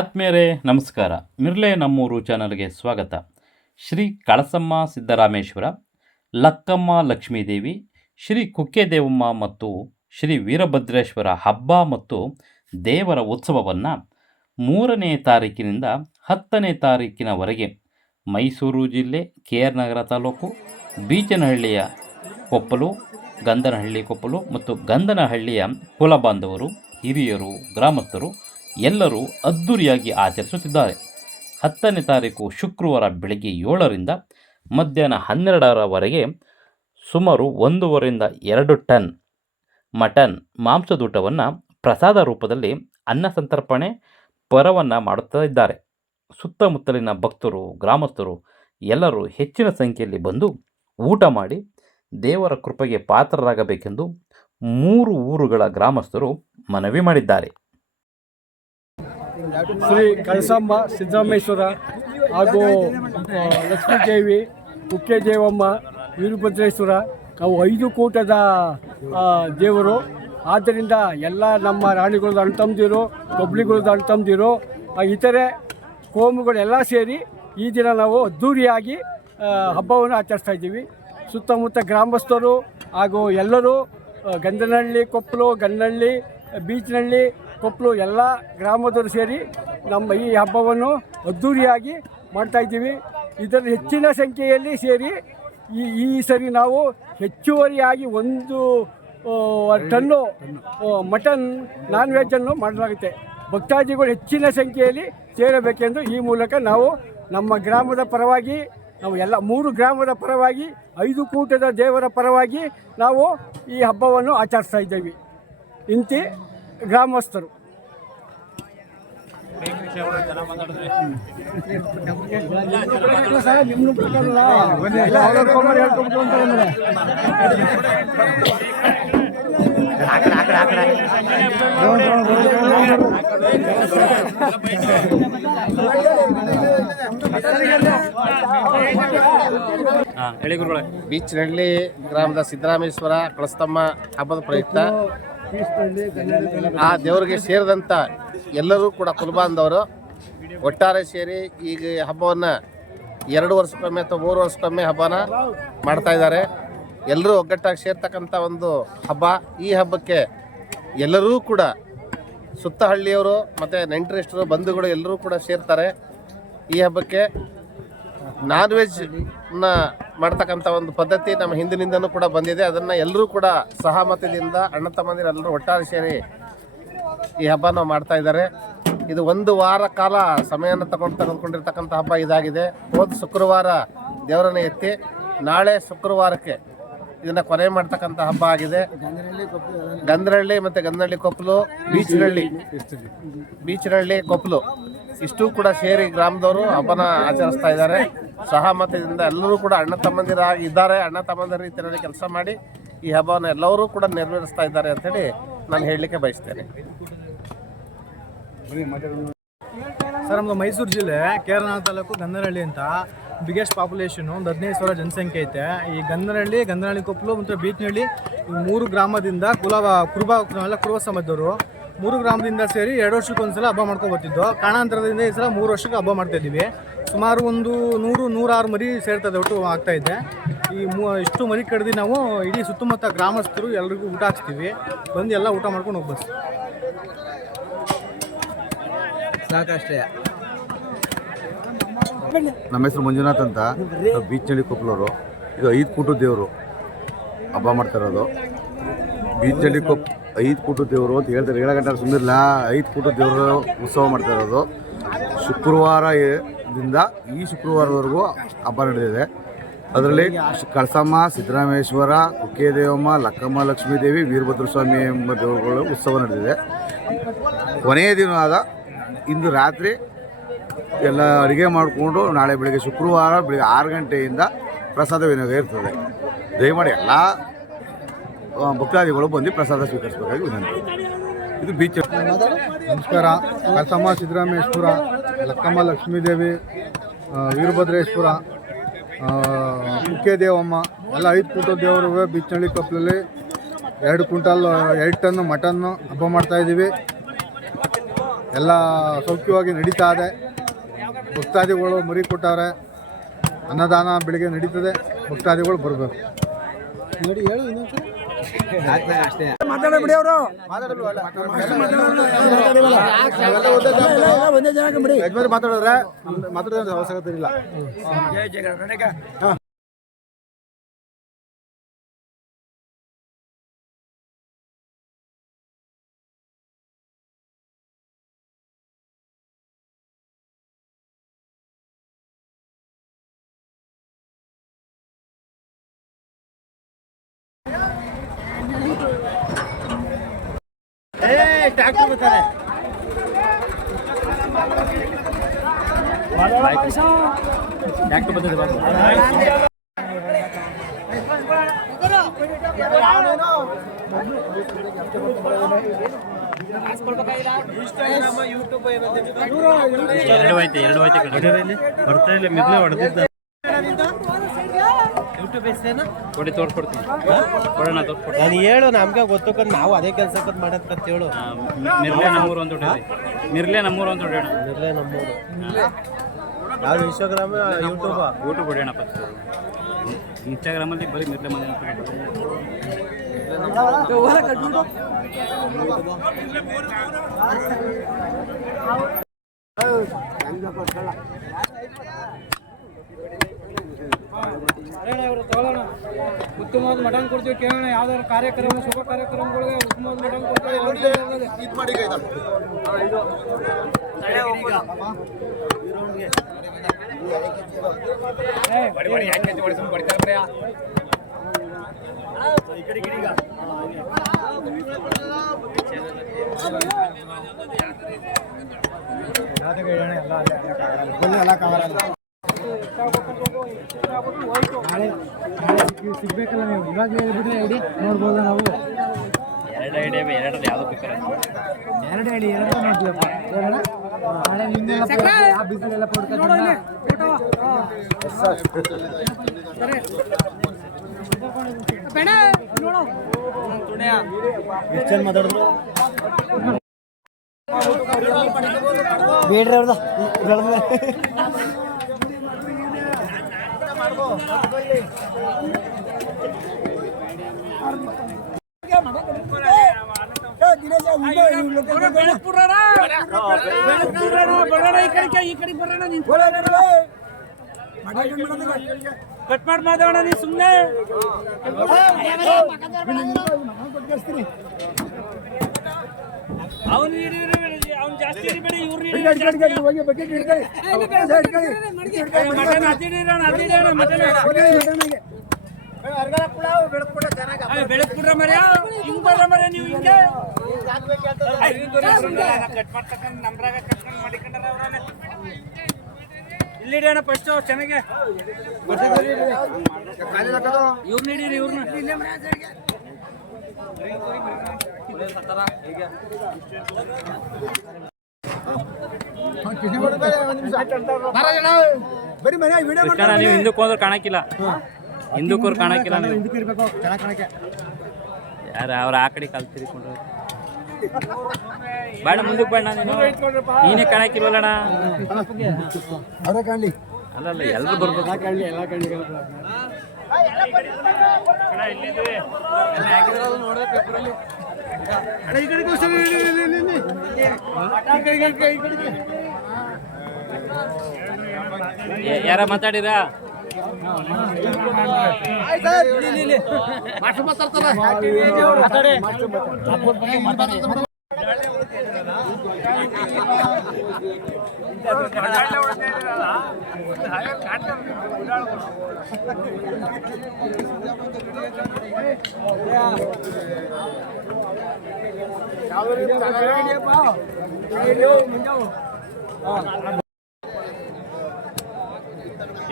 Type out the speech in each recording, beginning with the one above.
ಆತ್ಮೀಯರೇ ನಮಸ್ಕಾರ. ಮಿರ್ಲೆ ನಮ್ಮೂರು ಚಾನಲ್ಗೆ ಸ್ವಾಗತ. ಶ್ರೀ ಕಳಸಮ್ಮ ಸಿದ್ದರಾಮೇಶ್ವರ, ಲಕ್ಕಮ್ಮ ಲಕ್ಷ್ಮೀದೇವಿ, ಶ್ರೀ ಕುಕ್ಕೆದೇವಮ್ಮ ಮತ್ತು ಶ್ರೀ ವೀರಭದ್ರೇಶ್ವರ ಹಬ್ಬ ಮತ್ತು ದೇವರ ಉತ್ಸವವನ್ನು 3ನೇ ತಾರೀಕಿನಿಂದ 10ನೇ ತಾರೀಕಿನವರೆಗೆ ಮೈಸೂರು ಜಿಲ್ಲೆ KR ನಗರ ತಾಲೂಕು ಬೀಚನಹಳ್ಳಿಯ ಕೊಪ್ಪಲು, ಗಂಧನಹಳ್ಳಿ ಕೊಪ್ಪಲು ಮತ್ತು ಗಂಧನಹಳ್ಳಿಯ ಕುಲಬಾಂಧವರು, ಹಿರಿಯರು, ಗ್ರಾಮಸ್ಥರು ಎಲ್ಲರೂ ಅದ್ಧೂರಿಯಾಗಿ ಆಚರಿಸುತ್ತಿದ್ದಾರೆ. 10ನೇ ತಾರೀಕು ಶುಕ್ರವಾರ ಬೆಳಗ್ಗೆ 7ರಿಂದ ಮಧ್ಯಾಹ್ನ 12ರವರೆಗೆ ಸುಮಾರು 1.5ರಿಂದ 2 ಟನ್ ಮಟನ್ ಮಾಂಸದೂಟವನ್ನು ಪ್ರಸಾದ ರೂಪದಲ್ಲಿ ಅನ್ನ ಸಂತರ್ಪಣೆ ಪರವನ್ನು ಮಾಡುತ್ತಾ ಇದ್ದಾರೆ. ಸುತ್ತಮುತ್ತಲಿನ ಭಕ್ತರು, ಗ್ರಾಮಸ್ಥರು ಎಲ್ಲರೂ ಹೆಚ್ಚಿನ ಸಂಖ್ಯೆಯಲ್ಲಿ ಬಂದು ಊಟ ಮಾಡಿ ದೇವರ ಕೃಪೆಗೆ ಪಾತ್ರರಾಗಬೇಕೆಂದು 3 ಊರುಗಳ ಗ್ರಾಮಸ್ಥರು ಮನವಿ ಮಾಡಿದ್ದಾರೆ. ಶ್ರೀ ಕಳಸಮ್ಮ ಸಿದ್ದರಾಮೇಶ್ವರ ಹಾಗೂ ಲಕ್ಷ್ಮೀದೇವಿ, ಕುಕ್ಕೆದೇವಮ್ಮ, ವೀರಭದ್ರೇಶ್ವರ ನಾವು 5 ಕೂಟದ ದೇವರು. ಆದ್ದರಿಂದ ಎಲ್ಲ ನಮ್ಮ ರಾಣಿಗಳದ ಅಣ್ತಂದಿರು, ಕೊಬ್ಳಿಗಳದ ಅಣ್ತಂದಿರು, ಇತರೆ ಕೋಮುಗಳೆಲ್ಲ ಸೇರಿ ಈ ದಿನ ನಾವು ಅದ್ಧೂರಿಯಾಗಿ ಹಬ್ಬವನ್ನು ಆಚರಿಸ್ತಾ ಇದ್ದೀವಿ. ಸುತ್ತಮುತ್ತ ಗ್ರಾಮಸ್ಥರು ಹಾಗೂ ಎಲ್ಲರೂ ಗಂಧನಹಳ್ಳಿ ಕೊಪ್ಪಲು, ಗನ್ನಹಳ್ಳಿ, ಬೀಚನಹಳ್ಳಿ, ಕೊಪ್ಪಲು ಎಲ್ಲ ಗ್ರಾಮದವರು ಸೇರಿ ನಮ್ಮ ಈ ಹಬ್ಬವನ್ನು ಅದ್ಧೂರಿಯಾಗಿ ಮಾಡ್ತಾಯಿದ್ದೀವಿ. ಇದರ ಹೆಚ್ಚಿನ ಸಂಖ್ಯೆಯಲ್ಲಿ ಸೇರಿ ಈ ಸರಿ ನಾವು ಹೆಚ್ಚುವರಿಯಾಗಿ 1 ಟನ್ನು ಮಟನ್ ನಾನ್ ವೆಜ್ಜನ್ನು ಮಾಡಲಾಗುತ್ತೆ. ಭಕ್ತಾದಿಗಳು ಹೆಚ್ಚಿನ ಸಂಖ್ಯೆಯಲ್ಲಿ ಸೇರಬೇಕೆಂದು ಈ ಮೂಲಕ ನಾವು ನಮ್ಮ ಗ್ರಾಮದ ಪರವಾಗಿ, ನಾವು ಎಲ್ಲ 3 ಗ್ರಾಮದ ಪರವಾಗಿ, 5 ಕೂಟದ ದೇವರ ಪರವಾಗಿ ನಾವು ಈ ಹಬ್ಬವನ್ನು ಆಚರಿಸ್ತಾ ಇದ್ದೇವೆ. ಇಂತಿ ಗ್ರಾಮಸ್ಥರು ಬೀಚನಹಳ್ಳಿ ಗ್ರಾಮದ ಸಿದ್ದರಾಮೇಶ್ವರ ಕಳಸಮ್ಮ ಹಬ್ಬದ ಪ್ರಯುಕ್ತ ಆ ದೇವರಿಗೆ ಸೇರಿದಂಥ ಎಲ್ಲರೂ ಕೂಡ ಕುಲಬಾಂಧವರು ಒಟ್ಟಾರೆ ಸೇರಿ ಈಗ ಹಬ್ಬವನ್ನು 2 ವರ್ಷಕ್ಕೊಮ್ಮೆ ಅಥವಾ 3 ವರ್ಷಕ್ಕೊಮ್ಮೆ ಹಬ್ಬನ ಮಾಡ್ತಾ ಇದ್ದಾರೆ. ಎಲ್ಲರೂ ಒಗ್ಗಟ್ಟಾಗಿ ಸೇರ್ತಕ್ಕಂಥ ಒಂದು ಹಬ್ಬ. ಈ ಹಬ್ಬಕ್ಕೆ ಎಲ್ಲರೂ ಕೂಡ ಸುತ್ತ ಹಳ್ಳಿಯವರು ಮತ್ತು ನೆಂಟರಿಷ್ಟರು, ಬಂಧುಗಳು ಎಲ್ಲರೂ ಕೂಡ ಸೇರ್ತಾರೆ. ಈ ಹಬ್ಬಕ್ಕೆ ನಾನ್ ವೆಜ್ನ ಮಾಡ್ತಕ್ಕಂಥ ಒಂದು ಪದ್ಧತಿ ನಮ್ಮ ಹಿಂದಿನಿಂದನೂ ಕೂಡ ಬಂದಿದೆ. ಅದನ್ನು ಎಲ್ಲರೂ ಕೂಡ ಸಹಮತದಿಂದ ಅಣ್ಣ ತಮ್ಮಂದಿರೆಲ್ಲರೂ ಒಟ್ಟಾರೆ ಸೇರಿ ಈ ಹಬ್ಬ ನಾವು ಮಾಡ್ತಾ ಇದ್ದಾರೆ. ಇದು 1 ವಾರ ಕಾಲ ಸಮಯನ ತೆಗೆದುಕೊಂಡಿರ್ತಕ್ಕಂಥ ಹಬ್ಬ ಇದಾಗಿದೆ. ಹೋದ ಶುಕ್ರವಾರ ದೇವರನ್ನ ಎತ್ತಿ ನಾಳೆ ಶುಕ್ರವಾರಕ್ಕೆ ಇದನ್ನು ಕೊನೆ ಮಾಡ್ತಕ್ಕಂಥ ಹಬ್ಬ ಆಗಿದೆ. ಗಂಧನಹಳ್ಳಿ ಮತ್ತು ಗಂಧನಹಳ್ಳಿ ಕೊಪ್ಪಲು, ಬೀಚನಹಳ್ಳಿ ಕೊಪ್ಪಲು ಇಷ್ಟೂ ಕೂಡ ಸೇರಿ ಗ್ರಾಮದವರು ಹಬ್ಬನ ಆಚರಿಸ್ತಾ ಇದ್ದಾರೆ. ಸಹಮತದಿಂದ ಎಲ್ಲರೂ ಕೂಡ ಅಣ್ಣ ತಮ್ಮಂದಿರಾಗಿ ಇದ್ದಾರೆ. ಅಣ್ಣ ತಮ್ಮಂದಿರ ರೀತಿಯಲ್ಲಿ ಕೆಲಸ ಮಾಡಿ ಈ ಹಬ್ಬವನ್ನು ಎಲ್ಲರೂ ಕೂಡ ನೆರವೇರಿಸ್ತಾ ಇದ್ದಾರೆ ಅಂಥೇಳಿ ನಾನು ಹೇಳಲಿಕ್ಕೆ ಬಯಸ್ತೇನೆ. ಸರ್, ನಮ್ಮದು ಮೈಸೂರು ಜಿಲ್ಲೆ KR ನಗರ ತಾಲೂಕು ಗಂಧನಹಳ್ಳಿ ಅಂತ ಬಿಗ್ಗೆಸ್ಟ್ ಪಾಪ್ಯುಲೇಷನು, ಒಂದು 15,000 ಜನಸಂಖ್ಯೆ ಐತೆ. ಈ ಗಂಧನಹಳ್ಳಿ ಕೊಪ್ಪಲು ಮತ್ತು ಬೀಚನಹಳ್ಳಿ ಈ 3 ಗ್ರಾಮದಿಂದ ಕುರುಬ ಸಮಾಜದವರು 3 ಗ್ರಾಮದಿಂದ ಸೇರಿ 2 ವರ್ಷಕ್ಕೊಂದ್ಸಲ ಹಬ್ಬ ಮಾಡ್ಕೊಂಡು ಬರ್ತಿದ್ದು. ಕಾರಣಾಂತರದಿಂದ ಈ ಸಲ 3 ವರ್ಷಕ್ಕೆ ಹಬ್ಬ ಮಾಡ್ತಾಯಿದ್ದೀವಿ. ಸುಮಾರು ಒಂದು 100-106 ಮರಿ ಸೇರ್ತದೆ, ಒಟ್ಟು ಆಗ್ತಾಯಿದೆ. ಇಷ್ಟು ಮರಿ ಕಡ್ದು ನಾವು ಇಡೀ ಸುತ್ತಮುತ್ತ ಗ್ರಾಮಸ್ಥರು ಎಲ್ರಿಗೂ ಊಟ ಹಾಕ್ಸ್ತೀವಿ. ಬಂದು ಎಲ್ಲ ಊಟ ಮಾಡ್ಕೊಂಡು ಹೋಗ್ಬಸ್ ಸಾಕಷ್ಟೇ. ನಮ್ಮ ಹೆಸರು ಮಂಜುನಾಥ್ ಅಂತ, ಬೀಚನಹಳ್ಳಿ ಕೊಪ್ಪಲವರು. ಇದು 5 ಕೂಟದ ದೇವರು ಹಬ್ಬ ಮಾಡ್ತಾ ಇರೋದು. ಬೀಚನಹಳ್ಳಿ 5 ಕೂಟದ ದೇವರು ಅಂತ ಹೇಳ್ತಾರೆ, ಹೇಳಗಂಟ ಸುಮ್ಮನಿಲ್ಲ. 5 ಕೂಟದ ದೇವರು ಉತ್ಸವ ಮಾಡ್ತಾ ಇರೋದು. ಶುಕ್ರವಾರದಿಂದ ಈ ಶುಕ್ರವಾರದವರೆಗೂ ಹಬ್ಬ ನಡೆದಿದೆ. ಅದರಲ್ಲಿ ಕಳಸಮ್ಮ, ಸಿದ್ದರಾಮೇಶ್ವರ, ಕುಕ್ಕೆದೇವಮ್ಮ, ಲಕ್ಕಮ್ಮ ಲಕ್ಷ್ಮೀದೇವಿ, ವೀರಭದ್ರಸ್ವಾಮಿ ಎಂಬ ದೇವರುಗಳು ಉತ್ಸವ ನಡೆದಿದೆ. ಕೊನೆಯ ದಿನವಾದ ಇಂದು ರಾತ್ರಿ ಎಲ್ಲ ಅಡುಗೆ ಮಾಡಿಕೊಂಡು ನಾಳೆ ಬೆಳಗ್ಗೆ ಶುಕ್ರವಾರ ಬೆಳಗ್ಗೆ 6 ಗಂಟೆಯಿಂದ ಪ್ರಸಾದ ವಿನಿಯೋಗ ಇರ್ತದೆ. ದಯಮಾಡಿ ಎಲ್ಲ ಭಕ್ತಾದಿಗಳು ಬಂದು ಪ್ರಸಾದ ಸ್ವೀಕರಿಸಬೇಕಾಗಿ ವಿನಂತಿ. ಇದು ಬೀಚ್. ನಮಸ್ಕಾರ. ಕಳಸಮ್ಮ ಸಿದ್ದರಾಮೇಶ್ವರ, ಲಕ್ಕಮ್ಮ ಲಕ್ಷ್ಮೀದೇವಿ, ವೀರಭದ್ರೇಶ್ವರ, ಕುಕ್ಕೆದೇವಮ್ಮ ಎಲ್ಲ 5 ಕೂಟದ ದೇವರು ಬೀಚನಹಳ್ಳಿ ಕೊಪ್ಪಲಲ್ಲಿ 2 ಕ್ವಿಂಟಲ್ 2 ಟನ್ ಮಟನ್ನು ಹಬ್ಬ ಮಾಡ್ತಾಯಿದ್ದೀವಿ. ಎಲ್ಲ ಸೌಖ್ಯವಾಗಿ ನಡೀತಾ ಇದೆ. ಭಕ್ತಾದಿಗಳು ಮರಿ ಕೊಟ್ಟವ್ರೆ. ಅನ್ನದಾನ ಬೆಳಿಗ್ಗೆ ನಡೀತದೆ. ಭಕ್ತಾದಿಗಳು ಬರಬೇಕು. ಮಾತಾಡಿದ್ರೆ ಮಾತಾಡೋದ್ರ ಅವಶ್ಯಕತೆ ಇಲ್ಲ. ನಾನು ಹೇಳು ನಮ್ಗೆ ಗೊತ್ತಕೊಂಡು ನಾವು ಅದೇ ಕೆಲಸ ಮಾಡಕ್ಕಂತ ಹೇಳು. ಮಿರ್ಲೆ ನಮ್ಮೂರು ಅಂತ ಮಿರ್ಲೆ ನಮ್ಮೂರು ಅಂತ ಇಲ್ಲೇ ನಮ್ಮೂರು ಯಾವ್ದು ಇನ್ಸ್ಟಾಗ್ರಾಮ್ ಯೂಟ್ಯೂಬ್ ಹೊಡೆಯೋಣಪ್ಪ. ಇನ್ಸ್ಟಾಗ್ರಾಮಲ್ಲಿ ಬರೀ ಮಿರ್ಲೆ ಮನೆ ಅಂತ ಉತ್ತಮವಾದ ಮಟನ್ ಕೊಡ್ತೀವಿ. ಕೇಳೋಣ ಯಾವ್ದಾದ್ರು ಕಾರ್ಯಕ್ರಮ, ಶುಭ ಕಾರ್ಯಕ್ರಮಗಳಿಗೆ ಉತ್ತಮವಾದ ಮಟನ್ ಕೊಡ್ತೀವಿ. ಸಿಗ್ಬೇಕಲ್ಲ ನೀವು ಇವಾಗ ಹೇಳ್ಬಿಟ್ರೆ ಐಡಿ ನೋಡ್ಬೋದು. ನಾವು ಎರಡರಲ್ಲಿ ಯಾವ್ದು ಬೇಕಾದ್ರೆ ಎರಡು ಐಡಿ ಎರಡು ನೋಡ್ತೀವಪ್ಪ. ನಾಳೆ ನಿನ್ನೆಲ್ಲ ಆ ಬಿಸಿಲೆಲ್ಲ ಕೊಡ್ತಾರೆ. ಎಷ್ಟು ಜನ ಮಾತಾಡಿದ್ರು ಬೇಡ್ರಿ ಅವ್ರದ ಕಟ್ ಮಾಡಿ ಮಾತಾಡೋಣ ನೀ ಸುಮ್ಮನೆ. ಅವನು ಅವ್ನು ಜಾಸ್ತಿ ಹಿಡಿಬೇಡಿ, ಬೆಳಗ್ಬಿಡ್ರ ಮರ ಹಿಂಗ್ ಬರ್ರ ಮರ ನೀವು ಹಿಂಗೆ ಕಟ್ ಮಾಡ್ತಕ್ಕಂಥ ನಮ್ರಾಗ ಕಟ್ಕೊಂಡು ಮಾಡಿಕೊಂಡ್ರ ಅವ್ರನ್ನ ಇಲ್ಲಿಡೋಣ ಫಸ್ಟ್ ಚೆನ್ನಾಗೆ. ಇವ್ರನ್ನ ಹಿಡೀರಿ, ಇವ್ರನ್ನ ನೀವು ಹಿಂದಕ್ಕೆ ಹೋದ್ರೆ ಕಾಣಕ್ಕಿಲ್ಲ, ಹಿಂದಕ್ಕೆ ಕಾಣಕ್ಕಿಲ್ಲ. ಯಾರು ಅವ್ರ ಆ ಕಡೆ ಕಾಲ್ ತಿರ್ಕೊಂಡು ಬೇಡ, ಮುಂದಕ್ಕೆ ಬೇಡ. ನೀನೇ ಕಾಣಕ್ಕಿಲ್ವಲ್ಲಣ್ಣ. ಅವರೇ ಕಾಣಲಿ. ಅಲ್ಲಲ್ಲ, ಎಲ್ಲರೂ ಬರ್ಬೇಕು. ಎಲ್ಲ ಕಾಣಲಿ. ಯಾರ ಮಾತಾಡಿರಾ?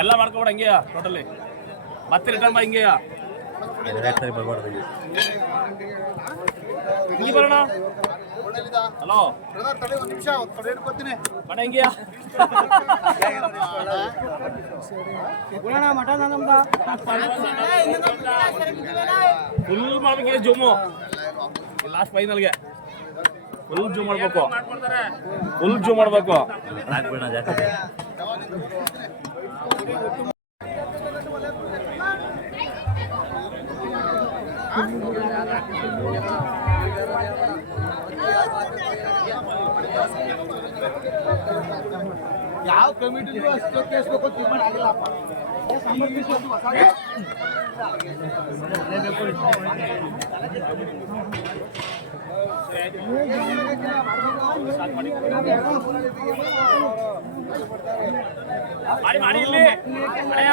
ಎಲ್ಲ ಮಾಡ್ಕೊಬೇಡ ಹಂಗೆ ಟೋಟಲಿ, ಮತ್ತೆ ರಿಟರ್ನ್ ಬಾ ಹಿಂಗೆ ಬರ್ಬಾರ್ದು. ಹಿಂಗೆ ಬರೋಣ. ಹಲೋ ಬಡ ಹಿಂಗೆ ಫುಲ್ ಮಾಡ್ಬೇಕಿದೆ ಜೂಮು ಲಾಸ್ಟ್ ಫೈನಲ್ಗೆ. ಫುಲ್ ಜೂ ಮಾಡಬೇಕು, ಫುಲ್ ಜೂ ಮಾಡಬೇಕು. ಆಗ್ಬೇಡ ಜಾಸ್ತಿ. ಯಾವ ಕಮಿಟಿ ಮಾಡಿ ಮಾಡಿ ಇಲ್ಲಿ ಅಯ್ಯ.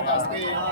ಜಾಸ್ತಿ